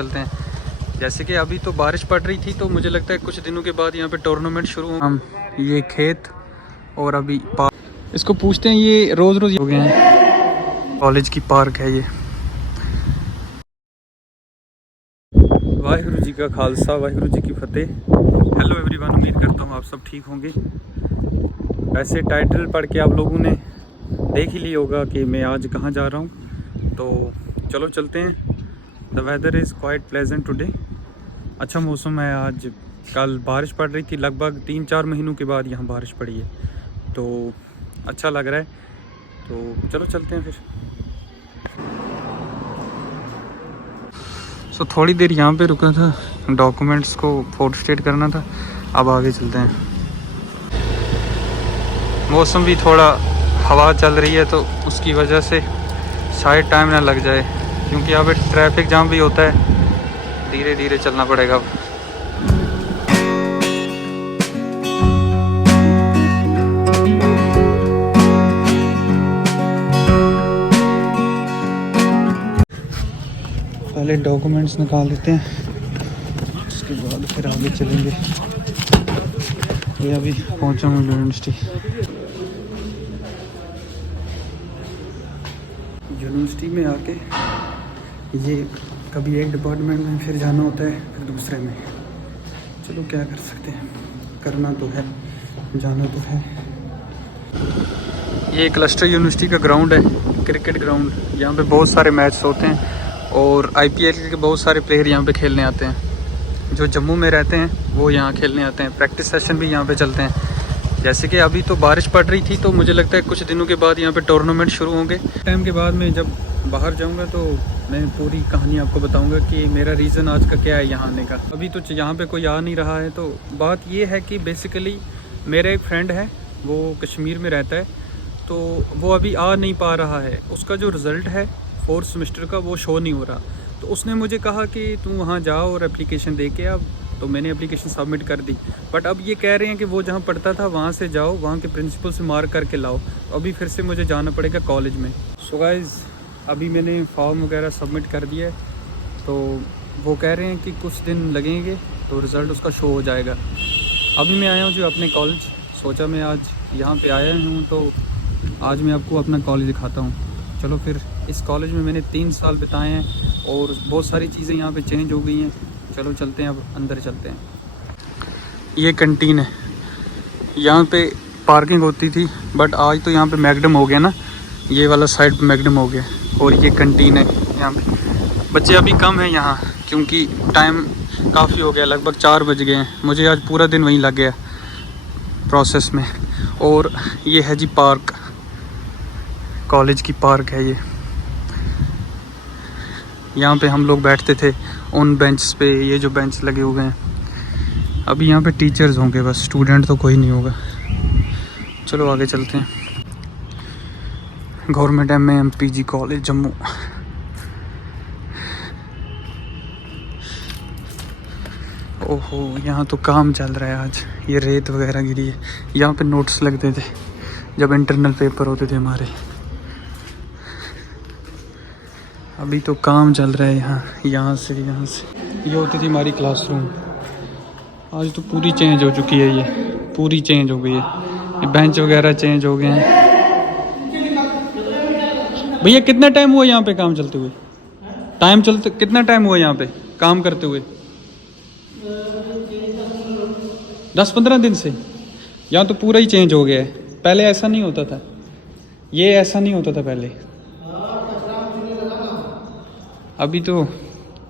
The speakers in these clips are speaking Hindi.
चलते हैं। जैसे कि अभी तो बारिश पड़ रही थी, तो मुझे लगता है कुछ दिनों के बाद यहाँ पे टूर्नामेंट शुरू हो। हम ये खेत और अभी पार्क, इसको पूछते हैं, ये रोज़ हो गए हैं। कॉलेज की पार्क है ये। वाहिगुरु जी का खालसा, वाहिगुरु जी की फतेह। हेलो एवरीवन, उम्मीद करता हूँ आप सब ठीक होंगे। वैसे टाइटल पढ़ के आप लोगों ने देख ही लिया होगा कि मैं आज कहाँ जा रहा हूँ, तो चलो चलते हैं। The weather is quite pleasant today. अच्छा मौसम है आज। कल बारिश पड़ रही थी, लगभग 3-4 महीनों के बाद यहाँ बारिश पड़ी है, तो अच्छा लग रहा है। तो चलो चलते हैं फिर। सो थोड़ी देर यहाँ पे रुका था, डॉक्यूमेंट्स को फोटो स्टेट करना था। अब आगे चलते हैं। मौसम भी थोड़ा हवा चल रही है, तो उसकी वजह से शायद टाइम ना लग जाए, क्योंकि यहाँ पे ट्रैफिक जाम भी होता है। धीरे धीरे चलना पड़ेगा। पहले डॉक्यूमेंट्स निकाल लेते हैं, उसके बाद फिर आगे चलेंगे। ये अभी पहुंचा हूँ यूनिवर्सिटी। यूनिवर्सिटी में आके ये कभी एक डिपार्टमेंट में फिर जाना होता है, फिर दूसरे में। चलो क्या कर सकते हैं, करना तो है, जाना तो है। ये क्लस्टर यूनिवर्सिटी का ग्राउंड है, क्रिकेट ग्राउंड। यहाँ पे बहुत सारे मैच होते हैं और IPL के बहुत सारे प्लेयर यहाँ पे खेलने आते हैं। जो जम्मू में रहते हैं वो यहाँ खेलने आते हैं। प्रैक्टिस सेशन भी यहाँ पे चलते हैं। जैसे कि अभी तो बारिश पड़ रही थी, तो मुझे लगता है कुछ दिनों के बाद यहाँ पे टूर्नामेंट शुरू होंगे। टाइम के बाद मैं जब बाहर जाऊँगा तो मैं पूरी कहानी आपको बताऊँगा कि मेरा रीज़न आज का क्या है यहाँ आने का। अभी तो यहाँ पे कोई आ नहीं रहा है। तो बात ये है कि बेसिकली मेरा एक फ्रेंड है, वो कश्मीर में रहता है, तो वो अभी आ नहीं पा रहा है। उसका जो रिज़ल्ट है 4th सेमेस्टर का, वो शो नहीं हो रहा। तो उसने मुझे कहा कि तू वहाँ जाओ और एप्लीकेशन दे के। अब तो मैंने एप्लीकेशन सबमिट कर दी, बट अब ये कह रहे हैं कि वो जहाँ पढ़ता था वहाँ से जाओ, वहाँ के प्रिंसिपल से मार्क करके लाओ। तो अभी फिर से मुझे जाना पड़ेगा कॉलेज में। सो गाइज़, अभी मैंने फॉर्म वगैरह सबमिट कर दिया है, तो वो कह रहे हैं कि कुछ दिन लगेंगे तो रिज़ल्ट उसका शो हो जाएगा। अभी मैं आया हूँ जो अपने कॉलेज, सोचा मैं आज यहाँ पे आया हूँ तो आज मैं आपको अपना कॉलेज दिखाता हूँ। चलो फिर। इस कॉलेज में मैंने 3 साल बिताए हैं और बहुत सारी चीज़ें यहाँ पे चेंज हो गई हैं। चलो चलते हैं, अब अंदर चलते हैं। ये कैंटीन है, यहाँ पे पार्किंग होती थी, बट आज तो यहाँ पे मैकडम हो गया ना। ये वाला साइड पे मैकडम हो गया और ये कैंटीन है। यहाँ पे बच्चे अभी कम हैं यहाँ, क्योंकि टाइम काफ़ी हो गया, लगभग 4 बज गए हैं। मुझे आज पूरा दिन वहीं लग गया प्रोसेस में। और ये है जी पार्क, कॉलेज की पार्क है ये। यहाँ पे हम लोग बैठते थे उन बेंच पे, ये जो बेंच लगे हुए हैं। अभी यहाँ पे टीचर्स होंगे बस, स्टूडेंट तो कोई नहीं होगा। चलो आगे चलते हैं। Government MAMPG college Jammu. ओहो, यहाँ तो काम चल रहा है आज। ये रेत वगैरह गिरी है। यहाँ पे नोट्स लगते थे जब इंटरनल पेपर होते थे हमारे। अभी तो काम चल रहा है यहाँ से। ये होती थी हमारी क्लासरूम। आज तो पूरी चेंज हो चुकी है, ये पूरी चेंज हो गई है। ये बेंच वगैरह चेंज हो गए हैं। भैया कितना टाइम हुआ यहाँ पे काम चलते हुए? कितना टाइम हुआ यहाँ पे काम करते हुए? 10-15 दिन से। यहाँ तो पूरा ही चेंज हो गया है। पहले ऐसा नहीं होता था, ये ऐसा नहीं होता था पहले। अभी तो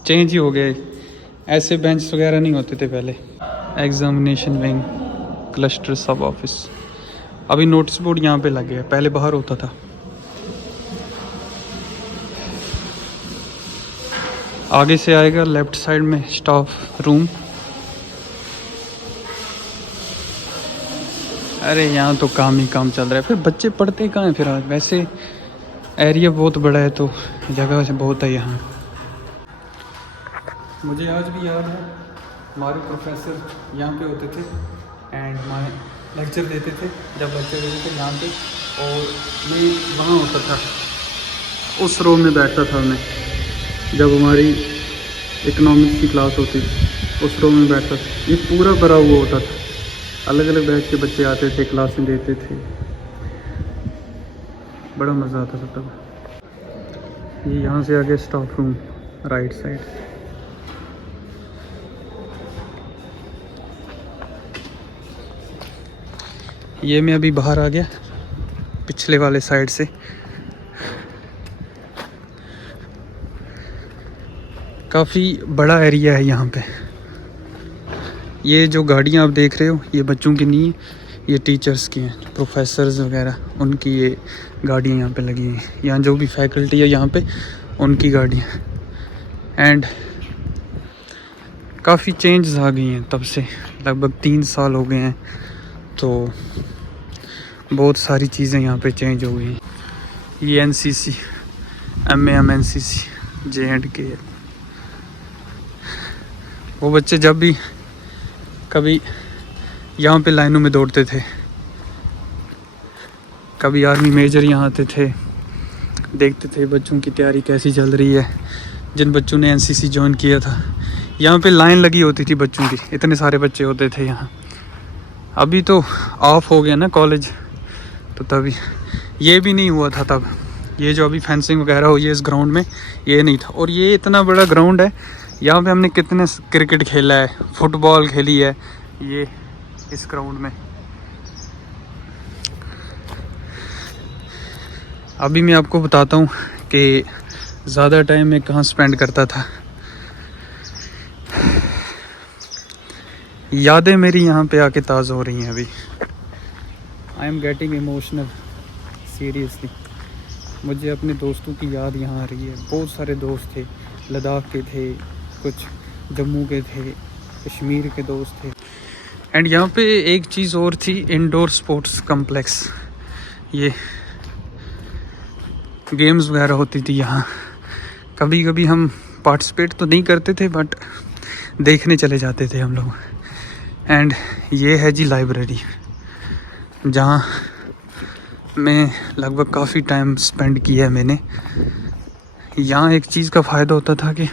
चेंज ही हो गया है, ऐसे बेंच वगैरह नहीं होते थे पहले। एग्जामिनेशन विंग, क्लस्टर सब ऑफिस। अभी नोटिस बोर्ड यहाँ पे लग गया, पहले बाहर होता था। आगे से आएगा लेफ्ट साइड में स्टाफ रूम। अरे यहाँ तो काम ही काम चल रहा है। फिर बच्चे पढ़ते कहाँ हैं फिर आज? वैसे एरिया बहुत बड़ा है, तो जगह से बहुत है यहाँ। मुझे आज भी याद है, हमारे प्रोफेसर यहाँ पे होते थे एंड हमारे लेक्चर देते थे। जब लेक्चर देते थे यहाँ पे, और मैं वहाँ होता था, उस रो में बैठता था मैं। जब हमारी इकोनॉमिक्स की क्लास होती थी, उस रो में बैठता था। ये पूरा भरा हुआ होता था, अलग अलग बैच के बच्चे आते थे, क्लासें देते थे, बड़ा मज़ा आता था तब। ये यहाँ से आगे स्टाफ रूम राइट साइड। ये मैं अभी बाहर आ गया पिछले वाले साइड से। काफ़ी बड़ा एरिया है यहाँ पे। ये जो गाड़ियाँ आप देख रहे हो ये बच्चों की नहीं है, ये टीचर्स की हैं, प्रोफेसर्स वगैरह उनकी ये गाड़ियाँ यहाँ पे लगी हैं। यहाँ जो भी फैकल्टी है यहाँ पे उनकी गाड़ियाँ। एंड काफ़ी चेंजेस आ गई हैं तब से, लगभग 3 साल हो गए हैं, तो बहुत सारी चीज़ें यहाँ पे चेंज हो गई हैं। ये NCC MAM NCC J&K। वो बच्चे जब भी कभी यहाँ पे लाइनों में दौड़ते थे, कभी आर्मी मेजर यहाँ आते थे, देखते थे बच्चों की तैयारी कैसी चल रही है। जिन बच्चों ने NCC ज्वाइन किया था, यहाँ पे लाइन लगी होती थी बच्चों की, इतने सारे बच्चे होते थे यहाँ। अभी तो ऑफ हो गया ना कॉलेज, तो तभी ये भी नहीं हुआ था तब। ये जो अभी फेंसिंग वगैरह हुई है इस ग्राउंड में, ये नहीं था। और ये इतना बड़ा ग्राउंड है, यहाँ पे हमने कितने क्रिकेट खेला है, फुटबॉल खेली है ये इस ग्राउंड में। अभी मैं आपको बताता हूँ कि ज़्यादा टाइम मैं कहाँ स्पेंड करता था। यादें मेरी यहाँ पे आके ताज़ा हो रही हैं अभी। I am getting emotional seriously. मुझे अपने दोस्तों की याद यहाँ आ रही है। बहुत सारे दोस्त थे, लद्दाख के थे, कुछ जम्मू के थे, कश्मीर के दोस्त थे। एंड यहाँ पे एक चीज़ और थी, इंडोर स्पोर्ट्स कम्प्लेक्स। ये गेम्स वगैरह होती थी यहाँ। कभी कभी हम पार्टिसिपेट तो नहीं करते थे, बट देखने चले जाते थे हम लोग। एंड ये है जी लाइब्रेरी, जहाँ मैं लगभग काफ़ी टाइम स्पेंड किया है मैंने। यहाँ एक चीज़ का फ़ायदा होता था कि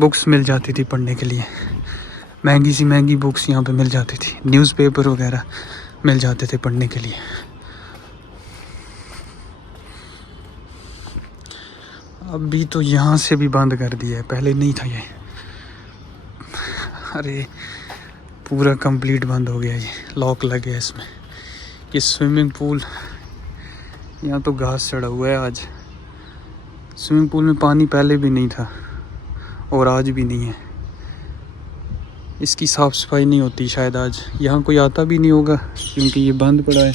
बुक्स मिल जाती थी पढ़ने के लिए, महंगी सी महंगी बुक्स यहाँ पे मिल जाती थी, न्यूज़पेपर वगैरह मिल जाते थे पढ़ने के लिए। अभी तो यहाँ से भी बंद कर दिया है, पहले नहीं था ये। अरे पूरा कंप्लीट बंद हो गया, ये लॉक लग गया इसमें। ये स्विमिंग पूल, यहाँ तो घास चढ़ा हुआ है आज। स्विमिंग पूल में पानी पहले भी नहीं था और आज भी नहीं है। इसकी साफ़ सफाई नहीं होती शायद आज, यहाँ कोई आता भी नहीं होगा क्योंकि ये बंद पड़ा है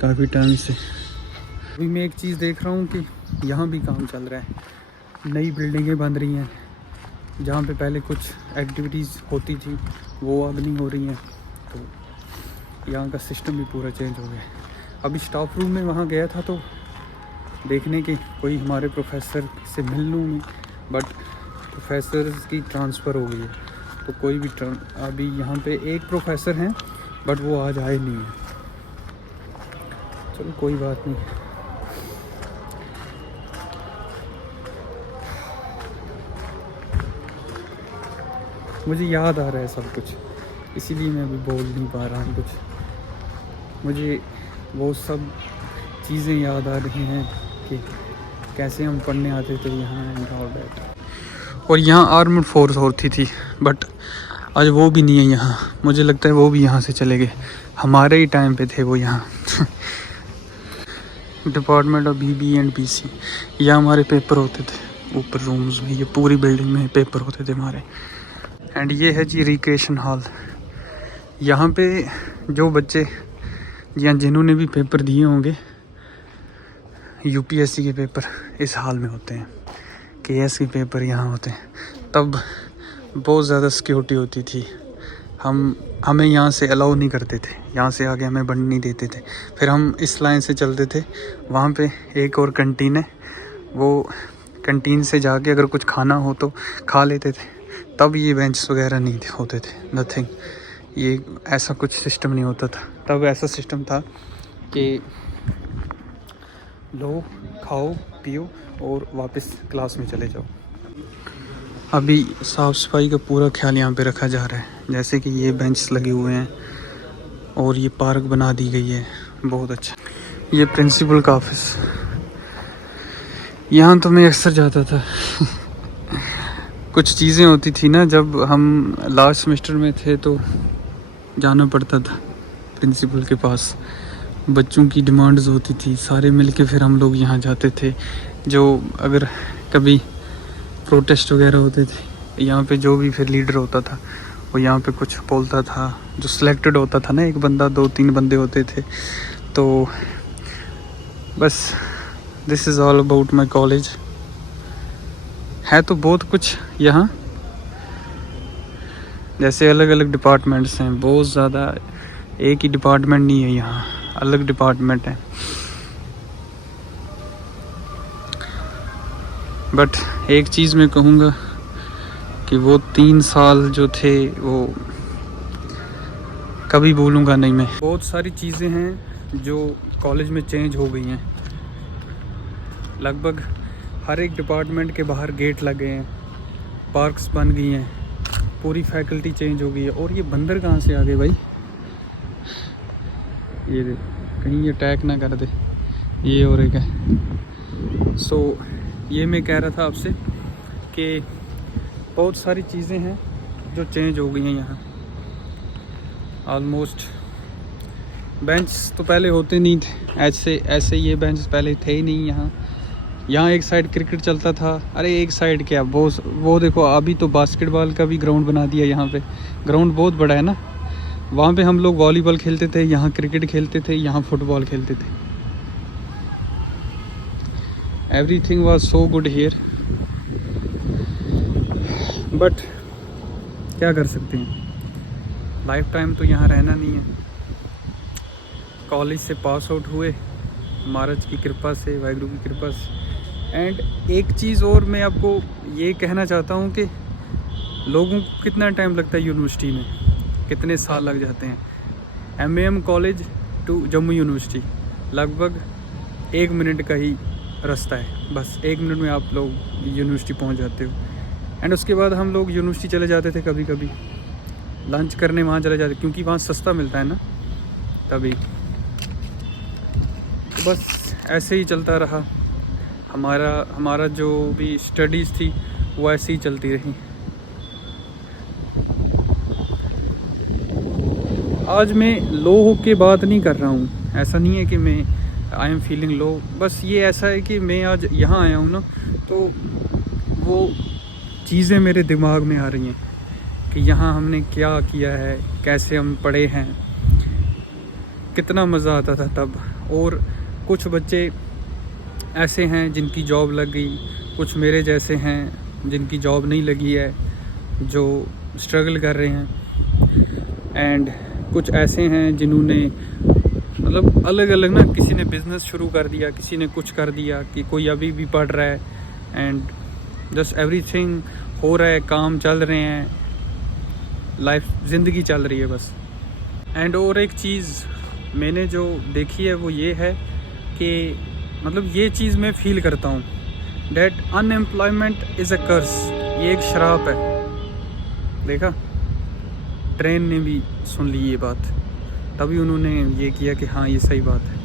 काफ़ी टाइम से। अभी मैं एक चीज़ देख रहा हूँ कि यहाँ भी काम चल रहा है, नई बिल्डिंगें बन रही हैं। जहाँ पे पहले कुछ एक्टिविटीज़ होती थी वो अब नहीं हो रही हैं, तो यहाँ का सिस्टम भी पूरा चेंज हो गया। अभी स्टाफ रूम में वहाँ गया था तो देखने के कोई हमारे प्रोफेसर से मिल लूँ मैं, बट प्रोफेसर की ट्रांसफ़र हो गई है, तो कोई भी अभी यहाँ पे एक प्रोफेसर हैं बट वो आज आए नहीं हैं। चलो कोई बात नहीं। मुझे याद आ रहा है सब कुछ, इसीलिए मैं अभी बोल नहीं पा रहा हूँ कुछ। मुझे वो सब चीज़ें याद आ रही हैं कि कैसे हम पढ़ने आते थे यहाँ एंड ऑल दैट। और यहाँ आर्म्ड फोर्स होती थी, बट आज वो भी नहीं है यहाँ। मुझे लगता है वो भी यहाँ से चले गए, हमारे ही टाइम पे थे वो यहाँ। Department of BB and BC, यहाँ हमारे पेपर होते थे ऊपर रूम्स में। ये पूरी बिल्डिंग में पेपर होते थे हमारे। एंड ये है जी रिक्रिएशन हॉल। यहाँ पे जो बच्चे या जिन्होंने भी पेपर दिए होंगे, UPSC के पेपर इस हॉल में होते हैं, KS के पेपर यहाँ होते हैं। तब बहुत ज़्यादा सिक्योरिटी होती थी, हमें यहाँ से अलाउ नहीं करते थे, यहाँ से आगे हमें बढ़ने नहीं देते थे। फिर हम इस लाइन से चलते थे, वहाँ पे एक और कैंटीन है, वो कैंटीन से जाके अगर कुछ खाना हो तो खा लेते थे। तब ये बेंच वगैरह नहीं होते थे, नथिंग, ये ऐसा कुछ सिस्टम नहीं होता था। तब ऐसा सिस्टम था कि लो, खाओ, पियो और वापस क्लास में चले जाओ। अभी साफ़ सफाई का पूरा ख्याल यहाँ पे रखा जा रहा है, जैसे कि ये बेंच लगे हुए हैं और ये पार्क बना दी गई है, बहुत अच्छा। ये प्रिंसिपल का ऑफिस, यहाँ तो मैं अक्सर जाता था कुछ चीज़ें होती थी ना, जब हम लास्ट सेमेस्टर में थे तो जाना पड़ता था प्रिंसिपल के पास, बच्चों की डिमांड्स होती थी, सारे मिलके फिर हम लोग यहाँ जाते थे। जो अगर कभी प्रोटेस्ट वगैरह होते थे यहाँ पे, जो भी फिर लीडर होता था वो यहाँ पे कुछ बोलता था, जो सिलेक्टेड होता था ना, एक बंदा 2-3 बंदे होते थे। तो बस this is all about my college. है तो बहुत कुछ यहाँ, जैसे अलग अलग डिपार्टमेंट्स हैं, बहुत ज़्यादा, एक ही डिपार्टमेंट नहीं है यहाँ, अलग डिपार्टमेंट है। बट एक चीज़ मैं कहूँगा कि वो 3 साल जो थे वो कभी भूलूँगा नहीं मैं। बहुत सारी चीज़ें हैं जो कॉलेज में चेंज हो गई हैं, लगभग हर एक डिपार्टमेंट के बाहर गेट लगे हैं, पार्क्स बन गई हैं, पूरी फैकल्टी चेंज हो गई है। और ये बंदर कहाँ से आ गए भाई, ये देख, कहीं ये अटैक ना कर दे, ये और एक है। सो ये मैं कह रहा था आपसे कि बहुत सारी चीज़ें हैं जो चेंज हो गई हैं यहाँ। ऑलमोस्ट बेंच तो पहले होते नहीं थे, ऐसे ये बेंच पहले थे ही नहीं यहाँ। यहाँ एक साइड क्रिकेट चलता था, अरे एक साइड क्या, वो देखो अभी तो बास्केटबॉल का भी ग्राउंड बना दिया यहाँ पे। ग्राउंड बहुत बड़ा है ना, वहाँ पे हम लोग वॉलीबॉल खेलते थे, यहाँ क्रिकेट खेलते थे, यहाँ फुटबॉल खेलते थे। Everything was so good here, but क्या कर सकते हैं, लाइफ टाइम तो यहाँ रहना नहीं है। कॉलेज से पास आउट हुए महाराज की कृपा से, वाहिगुरु की कृपा से। एंड एक चीज़ और मैं आपको ये कहना चाहता हूँ कि लोगों को कितना टाइम लगता है यूनिवर्सिटी में, कितने साल लग जाते हैं। MAM college to Jammu university लगभग 1 मिनट का ही रास्ता है, बस 1 मिनट में आप लोग यूनिवर्सिटी पहुंच जाते हो। एंड उसके बाद हम लोग यूनिवर्सिटी चले जाते थे, कभी कभी लंच करने वहाँ चले जाते, क्योंकि वहाँ सस्ता मिलता है ना तभी। तो बस ऐसे ही चलता रहा, हमारा जो भी स्टडीज़ थी वो ऐसे ही चलती रही। आज मैं लो हो के बात नहीं कर रहा हूँ, ऐसा नहीं है कि मैं आई एम फीलिंग लो, बस ये ऐसा है कि मैं आज यहाँ आया हूँ ना, तो वो चीज़ें मेरे दिमाग में आ रही हैं कि यहाँ हमने क्या किया है, कैसे हम पढ़े हैं, कितना मज़ा आता था तब। और कुछ बच्चे ऐसे हैं जिनकी जॉब लग गई, कुछ मेरे जैसे हैं जिनकी जॉब नहीं लगी है, जो स्ट्रगल कर रहे हैं। एंड कुछ ऐसे हैं जिन्होंने मतलब अलग अलग ना, किसी ने बिज़नेस शुरू कर दिया, किसी ने कुछ कर दिया, कि कोई अभी भी पढ़ रहा है। एंड जस्ट एवरीथिंग हो रहा है, काम चल रहे हैं, लाइफ ज़िंदगी चल रही है बस। एंड और एक चीज़ मैंने जो देखी है वो ये है कि मतलब ये चीज़ मैं फील करता हूँ डैट अनएम्प्लॉयमेंट इज़ अ कर्स, ये एक श्राप है। देखा, ट्रेन ने भी सुन ली ये बात, तभी उन्होंने ये किया कि हाँ ये सही बात है।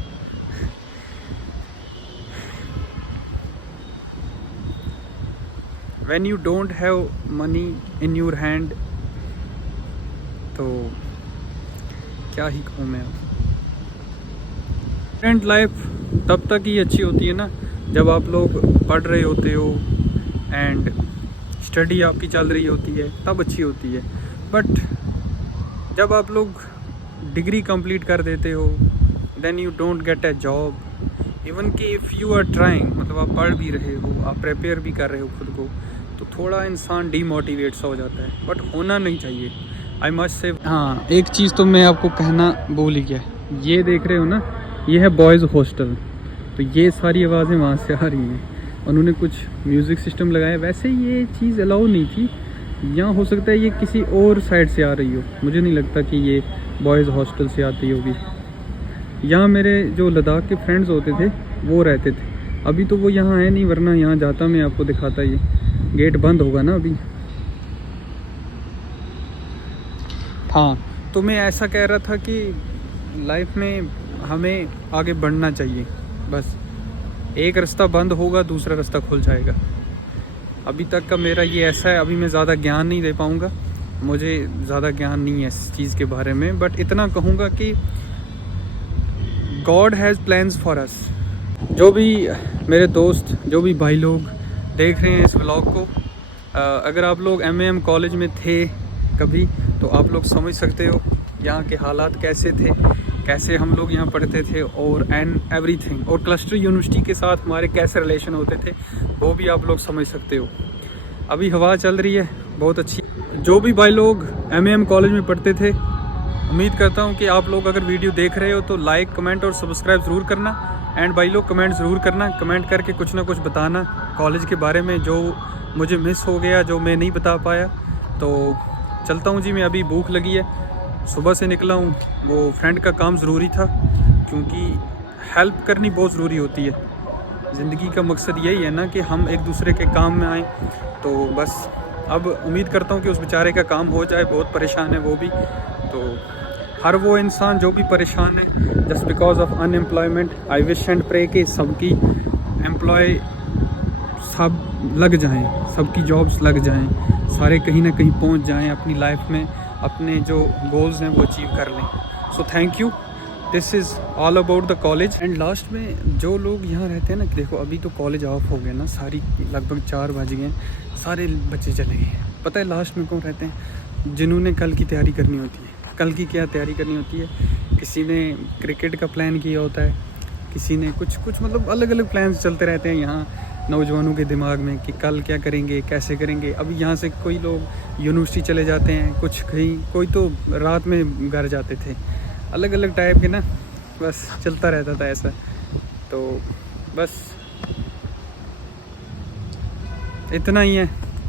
When you don't have money in your hand, तो क्या ही कहूँ मैं। स्टूडेंट लाइफ तब तक ही अच्छी होती है ना जब आप लोग पढ़ रहे होते हो एंड स्टडी आपकी चल रही होती है, तब अच्छी होती है। बट जब आप लोग डिग्री कंप्लीट कर देते हो, then you don't get a job. Even कि इफ़ यू आर ट्राइंग, मतलब आप पढ़ भी रहे हो, आप प्रिपेयर भी कर रहे हो खुद को, तो थोड़ा इंसान डीमोटिवेट सा हो जाता है, बट होना नहीं चाहिए, आई मस्ट से। हाँ, एक चीज़ तो मैं आपको कहना भूल ही गया, ये देख रहे हो ना, ये है बॉयज़ हॉस्टल। तो ये सारी आवाज़ें वहाँ से आ रही हैं, उन्होंने कुछ म्यूज़िक सिस्टम लगाया। वैसे ये चीज़ अलाउ नहीं थी यहाँ, हो सकता है ये किसी और साइड से आ रही हो, मुझे नहीं लगता कि ये बॉयज़ हॉस्टल से आती होगी। यहाँ मेरे जो लद्दाख के फ्रेंड्स होते थे वो रहते थे, अभी तो वो यहाँ है नहीं, वरना यहाँ जाता मैं आपको दिखाता। ये गेट बंद होगा ना अभी, हाँ, तो मैं ऐसा कह रहा था कि लाइफ में हमें आगे बढ़ना चाहिए। बस एक रास्ता बंद होगा, दूसरा रास्ता खुल जाएगा। अभी तक का मेरा ये ऐसा है, अभी मैं ज़्यादा ज्ञान नहीं दे पाऊँगा, मुझे ज़्यादा ज्ञान नहीं है इस चीज़ के बारे में, बट इतना कहूँगा कि God has plans for us. जो भी मेरे दोस्त, जो भी भाई लोग देख रहे हैं इस व्लॉग को, अगर आप लोग MAM कॉलेज में थे कभी, तो आप लोग समझ सकते हो यहाँ के हालात कैसे थे, कैसे हम लोग यहाँ पढ़ते थे, और एंड एवरीथिंग, और क्लस्टर यूनिवर्सिटी के साथ हमारे कैसे रिलेशन होते थे, वो भी आप लोग समझ सकते हो। अभी हवा चल रही है बहुत अच्छी। जो भी भाई लोग MAM कॉलेज में पढ़ते थे, उम्मीद करता हूँ कि आप लोग अगर वीडियो देख रहे हो तो लाइक, कमेंट और सब्सक्राइब ज़रूर करना। एंड भाई लोग कमेंट ज़रूर करना, कमेंट करके कुछ ना कुछ बताना कॉलेज के बारे में, जो मुझे मिस हो गया, जो मैं नहीं बता पाया। तो चलता हूँ जी, मैं अभी भूख लगी है, सुबह से निकला हूँ। वो फ्रेंड का काम ज़रूरी था, क्योंकि हेल्प करनी बहुत ज़रूरी होती है। ज़िंदगी का मकसद यही है ना कि हम एक दूसरे के काम में आएँ। तो बस अब उम्मीद करता हूँ कि उस बेचारे का काम हो जाए, बहुत परेशान है वो भी। तो हर वो इंसान जो भी परेशान है just because of unemployment, I wish and pray कि सबकी एम्प्लॉय सब लग जाएं, सबकी जॉब्स लग जाएं, सारे कहीं ना कहीं पहुंच जाएं अपनी लाइफ में, अपने जो गोल्स हैं वो अचीव कर लें। So thank you, this is all about the college. And last में जो लोग यहाँ रहते हैं ना, देखो अभी तो कॉलेज ऑफ हो गए ना, सारी लगभग 4 बज गए, सारे बच्चे चले गए। पता है लास्ट में कौन रहते हैं? जिन्होंने कल की तैयारी करनी होती है। कल की क्या तैयारी करनी होती है? किसी ने क्रिकेट का प्लान किया होता है, किसी ने कुछ मतलब अलग अलग प्लान्स चलते रहते हैं यहाँ नौजवानों के दिमाग में कि कल क्या करेंगे, कैसे करेंगे। अभी यहाँ से कोई लोग यूनिवर्सिटी चले जाते हैं, कुछ कहीं, कोई तो रात में घर जाते थे, अलग अलग टाइप के ना, बस चलता रहता था ऐसा। तो बस इतना ही है।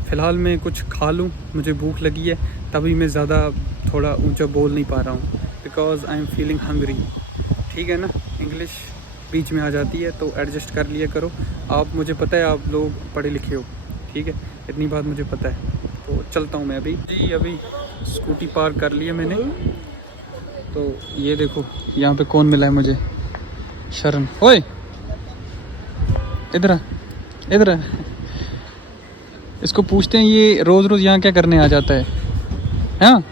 फ़िलहाल मैं कुछ खा लूँ, मुझे भूख लगी है, तभी मैं ज़्यादा थोड़ा ऊंचा बोल नहीं पा रहा हूँ, because I am feeling hungry. ठीक है ना, इंग्लिश बीच में आ जाती है तो एडजस्ट कर लिया करो। आप, मुझे पता है आप लोग पढ़े लिखे हो, ठीक है, इतनी बात मुझे पता है। तो चलता हूँ मैं अभी जी। अभी स्कूटी पार्क कर लिया मैंने। तो ये देखो यहाँ पे कौन मिला है मुझे, शरण। ओए इधर आ, इधर आ। इसको पूछते हैं ये रोज़ रोज़ यहाँ क्या करने आ जाता है। हाँ,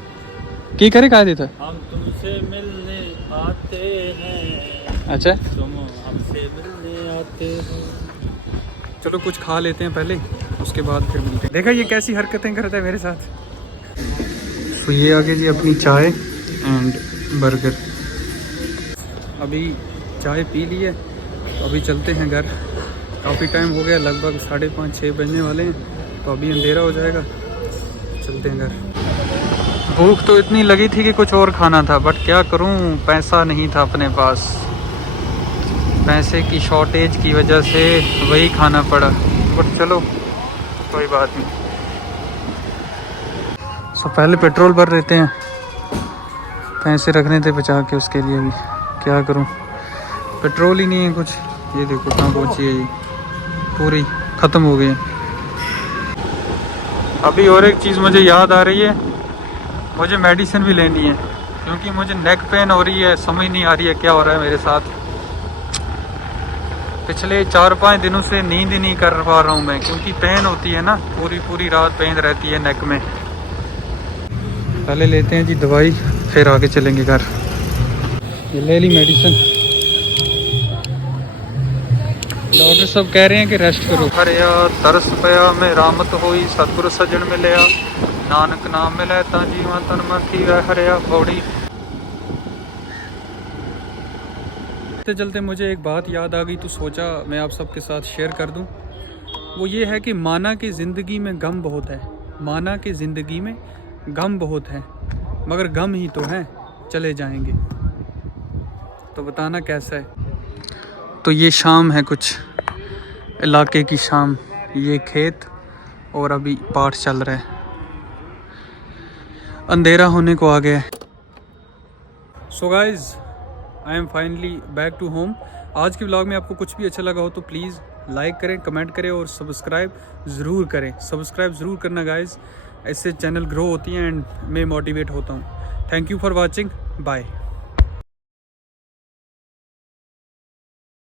क्या करे कहा देता? हम तुमसे मिलने आते हैं। अच्छा, तुम हमसे मिलने आते हैं। चलो कुछ खा लेते हैं पहले, उसके बाद फिर मिलते हैं। देखा ये कैसी हरकतें करता है मेरे साथ। तो ये आगे जी अपनी चाय एंड बर्गर। अभी चाय पी ली है, तो अभी चलते हैं घर। काफ़ी टाइम हो गया, लगभग 5:30-6 बजने वाले हैं, तो अभी अंधेरा हो जाएगा, चलते हैं घर। भूख तो इतनी लगी थी कि कुछ और खाना था, बट क्या करूं, पैसा नहीं था अपने पास। पैसे की शॉर्टेज की वजह से वही खाना पड़ा, बट चलो कोई बात नहीं। सो पहले पेट्रोल भर लेते हैं, पैसे रखने थे बचा के, उसके लिए भी क्या करूं, पेट्रोल ही नहीं है कुछ। ये देखो कहाँ पहुंची है, ये पूरी ख़त्म हो गई। अभी और एक चीज़ मुझे याद आ रही है, मुझे मेडिसिन भी लेनी है, क्योंकि मुझे नेक पेन हो रही है, समझ नहीं आ रही है क्या हो रहा है मेरे साथ। पिछले 4-5 दिनों से नींद ही नहीं कर पा रहा हूँ मैं, क्योंकि पेन होती है ना, पूरी रात पेन रहती है नेक में। पहले लेते हैं जी दवाई, फिर आगे चलेंगे घर। ये ले ली मेडिसिन। डॉक्टर सब कह रहे हैं कि रेस्ट करो। हरिया तरस पया में रामत होई, सतगुर सजन मिलया, नानक नाम मिले ता जीवा तन मखी वह हरिया पौड़ी। चलते चलते मुझे एक बात याद आ गई, तो सोचा मैं आप सबके साथ शेयर कर दूं। वो ये है कि माना कि ज़िंदगी में गम बहुत है, माना कि ज़िंदगी में गम बहुत है, मगर गम ही तो है, चले जाएंगे। तो बताना कैसा है। तो ये शाम है कुछ इलाके की शाम, ये खेत, और अभी पाठ चल रहा है, अंधेरा होने को आ गया है। So guys, I am finally back to home. आज के व्लॉग में आपको कुछ भी अच्छा लगा हो तो प्लीज़ लाइक करें, कमेंट करें और सब्सक्राइब ज़रूर करें। सब्सक्राइब ज़रूर करना गाइज। इससे चैनल ग्रो होती है एंड मैं मोटिवेट होता हूँ। Thank you for watching, bye.